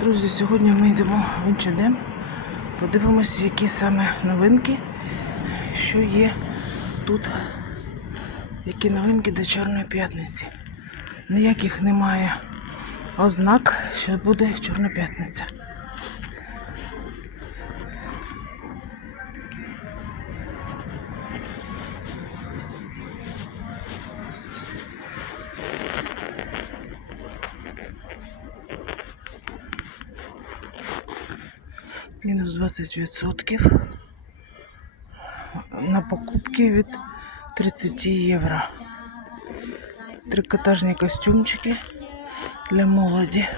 Друзі, сьогодні ми йдемо в H&M. Подивимося, які саме новинки, що є тут. Які новинки до Чорної п'ятниці. Ніяких немає ознак, що буде Чорна п'ятниця. Мінус 20% на покупки від 30 євро. Трикотажні костюмчики для молоді.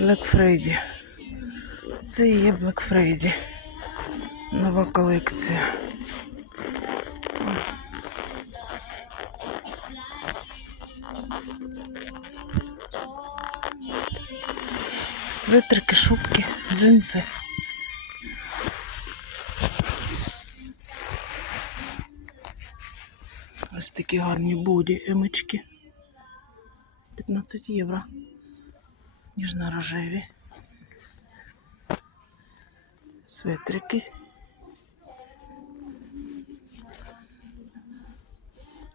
Black Friday. Це і є Black Friday. Нова колекція. Светрики, шубки, джинси. Такі гарні боді емочки. 15 євро. Ніжно-рожеві. Светрики.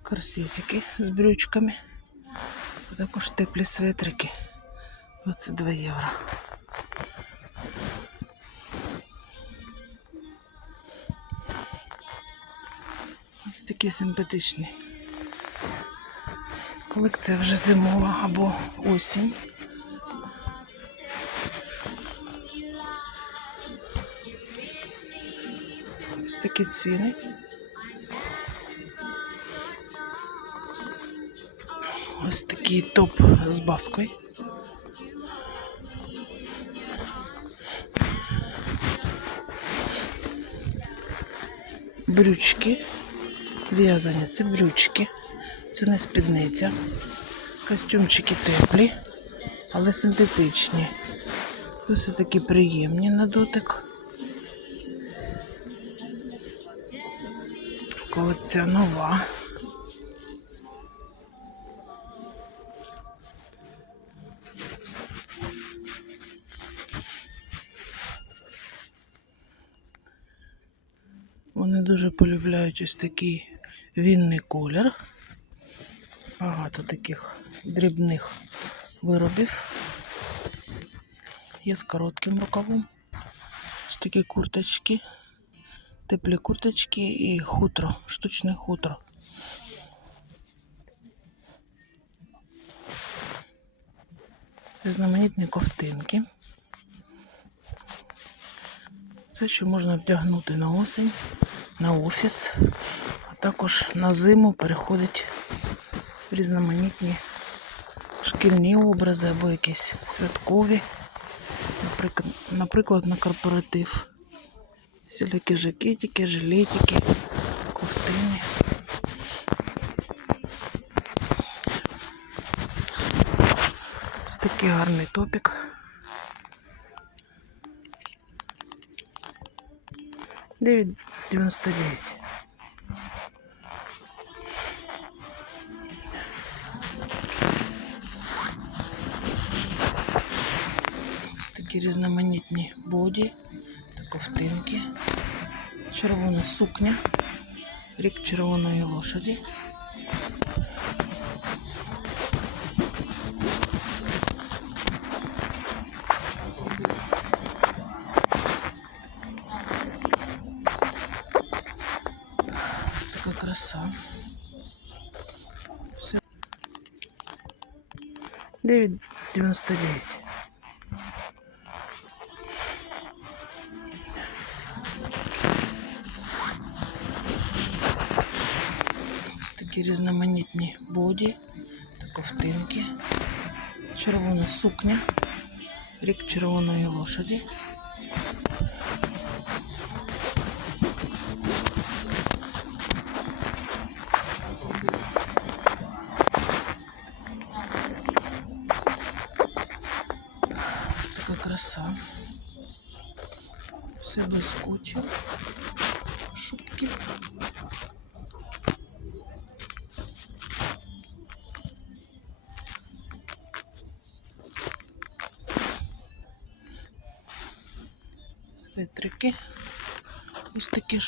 Корсетики з брючками. Також теплі светрики. 22 євро. Ось такі симпатичні. Колекція вже зимова або осінь. Ось такі ціни. Ось такий топ з баскою. Брючки. В'язані, це брючки. Це не спідниця. Костюмчики теплі, але синтетичні. Досить такі приємні на дотик. Колекція нова. Вони дуже полюбляють ось такий вінний колір. Багато таких дрібних виробів. Є з коротким рукавом. Ось такі курточки, теплі курточки і хутро, штучне хутро. Різноманітні ковтинки. Це що можна вдягнути на осінь, на офіс, а також на зиму переходить різноманітні шкільні образи або якісь святкові, наприклад, на корпоратив. Всілякі жакетики, жилетики, ковтини. Ось такий гарний топік. Дев'ять дев'яносто дев'ять. Такі різноманітні боді та ковтинки. Червона сукня. Рік червоної лошаді. Ось така краса. Все. 9,99. Такі різноманітні боді та ковтинки. Червона сукня. Рік червоної лошаді.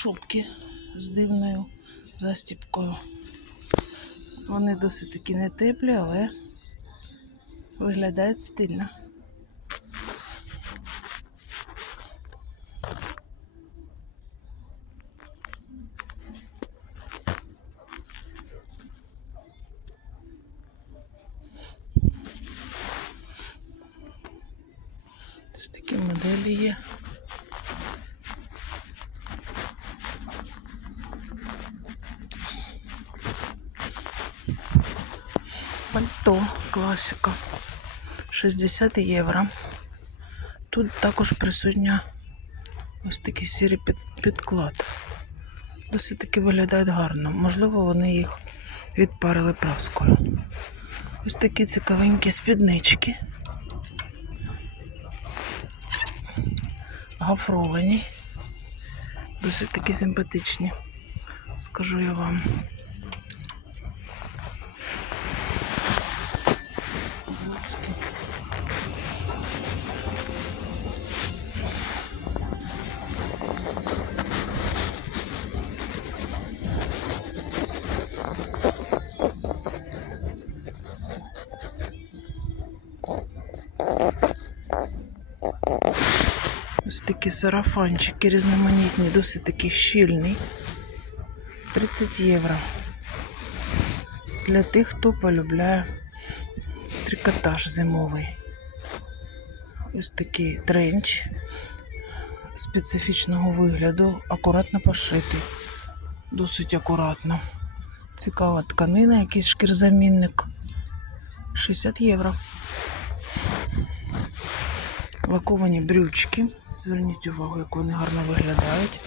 Шубки з дивною застіпкою. Вони досить такі не теплі, але виглядають стильно. Ось такі моделі є. Пальто класика. 60 євро. Тут також присутня ось такий сірий під, підклад. Досить таки виглядають гарно. Можливо, вони їх відпарили праскою. Ось такі цікавенькі спіднички. Гафровані. Досить такі симпатичні. Скажу я вам. Сарафанчики різноманітні, досить такі щільний. 30 євро. Для тих, хто полюбляє трикотаж зимовий. Ось такий тренч специфічного вигляду, акуратно пошитий. Досить акуратно. Цікава тканина, якийсь шкірзамінник. 60 євро. Лаковані брючки. Зверніть увагу, як вони гарно виглядають.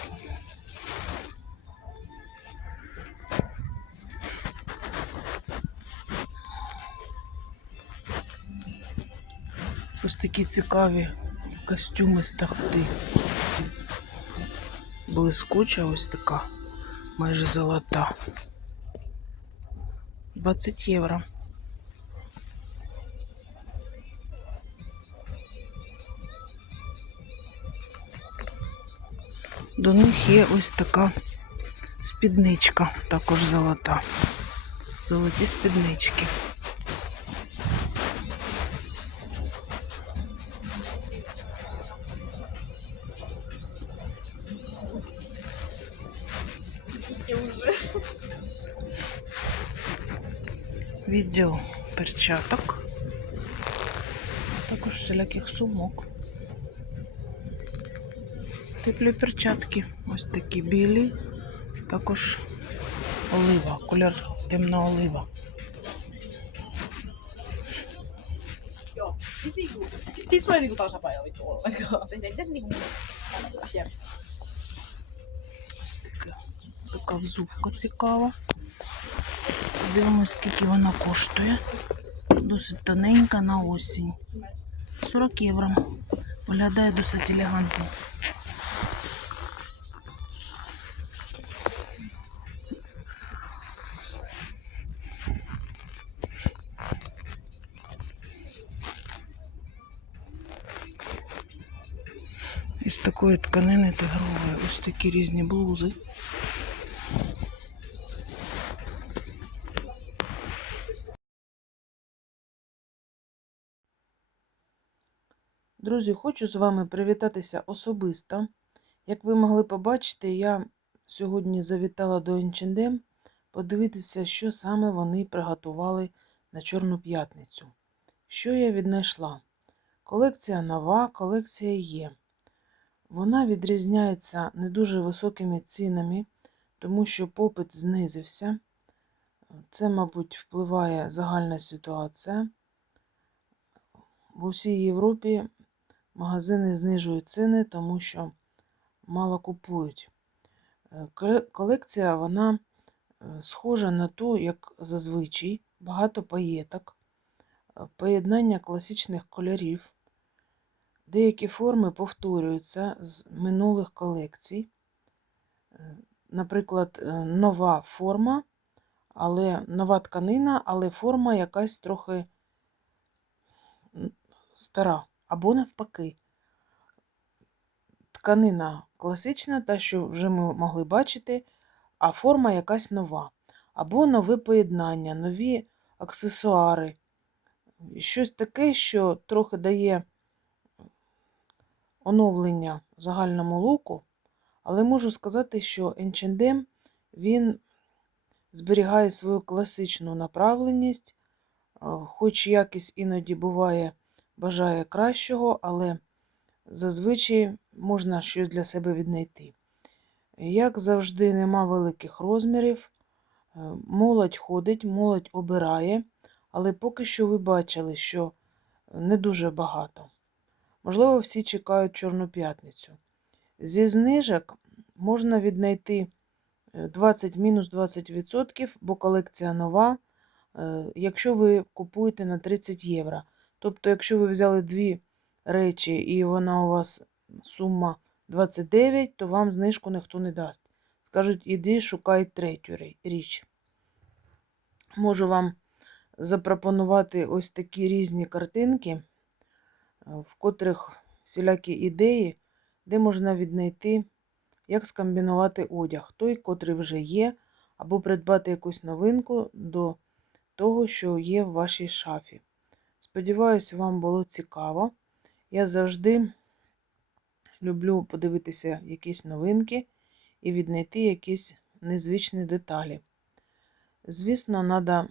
Ось такі цікаві костюми з тахти. Блискуча ось така, майже золота. 20 євро. До них є ось така спідничка, також золота. Золоті спіднички. Відділ перчаток, а також всіляких сумок. Теплі перчатки, ось такі білі, також олива, колір темна олива. Siis sulla ei niinku таке. Така взувка цікава. Дивимось, скільки вона коштує. Досить тоненька на осінь. 40 євро. Виглядає досить елегантно. Із такої тканини тигрової ось такі різні блузи. Друзі, хочу з вами привітатися особисто. Як ви могли побачити, я сьогодні завітала до H&M подивитися, що саме вони приготували на Чорну п'ятницю. Що я віднайшла? Колекція нова, колекція є. Вона відрізняється не дуже високими цінами, тому що попит знизився. Це, мабуть, впливає загальна ситуація. В усій Європі магазини знижують ціни, тому що мало купують. Е, Колекція вона е, схожа на ту, як зазвичай, багато паєток, е, поєднання класичних кольорів. Деякі форми повторюються з минулих колекцій. Е, Наприклад, е, нова форма, але нова тканина, але форма якась трохи стара, або навпаки. тканина класична, та, що вже ми могли бачити, а форма якась нова. Або нове поєднання, нові аксесуари. Щось таке, що трохи дає оновлення загальному луку. Але можу сказати, що H&M, він зберігає свою класичну направленість, е, хоч якість іноді буває бажає кращого, але зазвичай можна щось для себе віднайти. Як завжди, нема великих розмірів. Е, Молодь ходить, молодь обирає, але поки що ви бачили, що не дуже багато. Можливо, всі чекають Чорну п'ятницю. Зі знижок можна віднайти е, 20 мінус 20%, бо колекція нова, е, якщо ви купуєте на 30 євро. Тобто, якщо ви взяли дві речі і вона у вас сума 29, то вам знижку ніхто не дасть. Скажуть, іди шукай третю річ. Можу вам запропонувати ось такі різні картинки, е, в котрих всілякі ідеї, де можна віднайти, як скомбінувати одяг, той, котрий вже є, або придбати якусь новинку до того, що є в вашій шафі. Сподіваюсь, вам було цікаво. Я завжди люблю подивитися якісь новинки і віднайти якісь незвичні деталі. Звісно, треба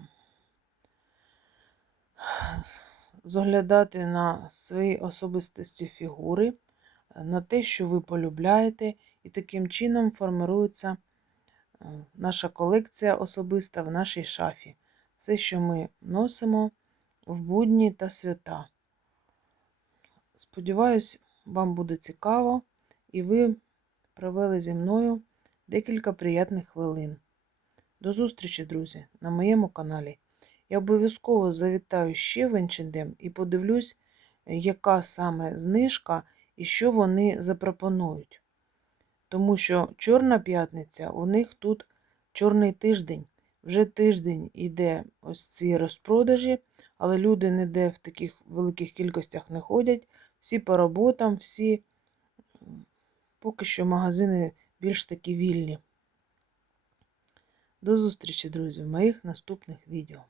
зоглядати на свої особистості фігури, на те, що ви полюбляєте, і таким чином формирується е, наша колекція особиста в нашій шафі. Все, що ми носимо в будні та свята. Сподіваюсь, вам буде цікаво, і ви провели зі мною декілька приятних хвилин. До зустрічі, друзі, на моєму каналі. Я обов'язково завітаю ще в H&M і подивлюсь, яка саме знижка і що вони запропонують. Тому що Чорна п'ятниця, у них тут чорний тиждень. Вже тиждень йде ось ці розпродажі, але люди ніде в таких великих кількостях не ходять. Всі по роботам, всі поки що магазини більш такі вільні. До зустрічі, друзі, в моїх наступних відео.